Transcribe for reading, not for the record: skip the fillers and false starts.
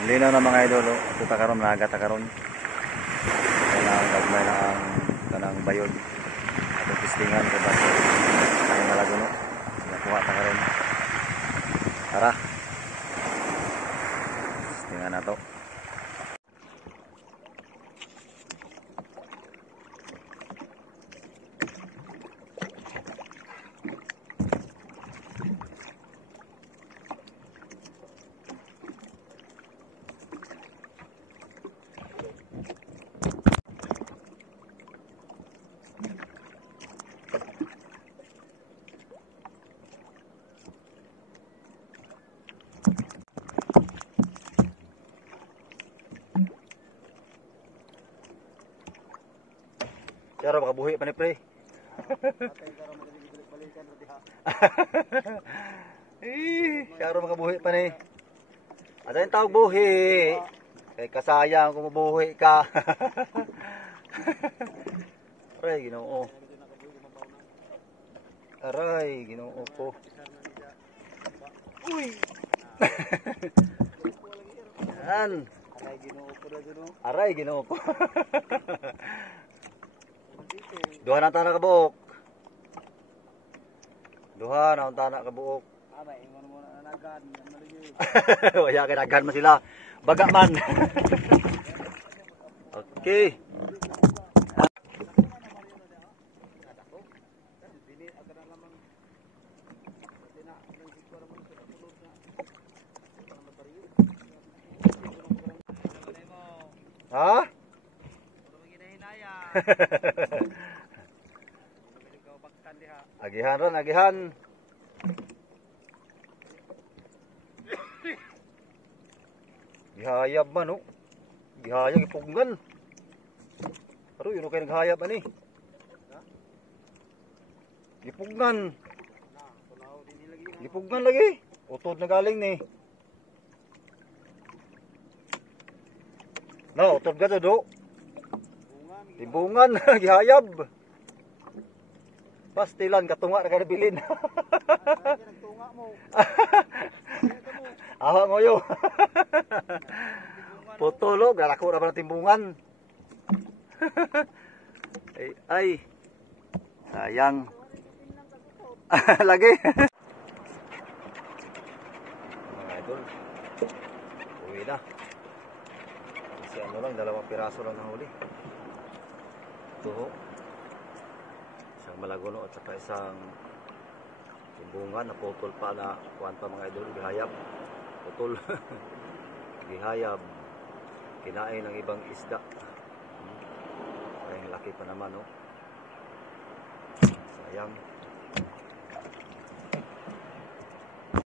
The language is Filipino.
Linaw na mga idol, ito takaron naga takaron. Kanang gagmay na ang kanang bayod. Atong pistingan kay baso. Kay malagono. Nakuha takaron. Tara. Pistingan na to. Kaya makabuhi pa ni pre. Kaya makabuhi pa ni. Asa yung tawag buhi? Kay kasayang kung mabuhi ka. Aray, Ginoo. Aray, Ginoo ko. Uy! Yan. Aray, Ginoo ko na dito. Aray, Ginoo ko. Duha na tanak kabuok. Duha na tanak kabuok. Abay, ingon mo na nagad, maligi. Waya kay nagad man sila. Baga man. Okay. Ha? Agihan ron, agihan. Gihayab man, oh. Gihayab, ipugnan. Aroy, yun kayo naghayab, ani. Gipugnan. Gipugnan lagi. Utod na galing ni. No, utod ka to, do. Timbungan, gihayab. Pastilan, katunga na kanabilin. Awa mo yun. Putulog, galako na ba ng timbungan? Ay, sayang. Lagi. Mga idol, uwi na. Kasi ano lang, 2 piraso lang nahuli. Ito, isang malagono at saka isang timbungan na putol pa na kuwan pa mga idol, gihayab. Putol. Gihayab. Kinain ng ibang isda. Ay, laki pa naman, oh. Sayang.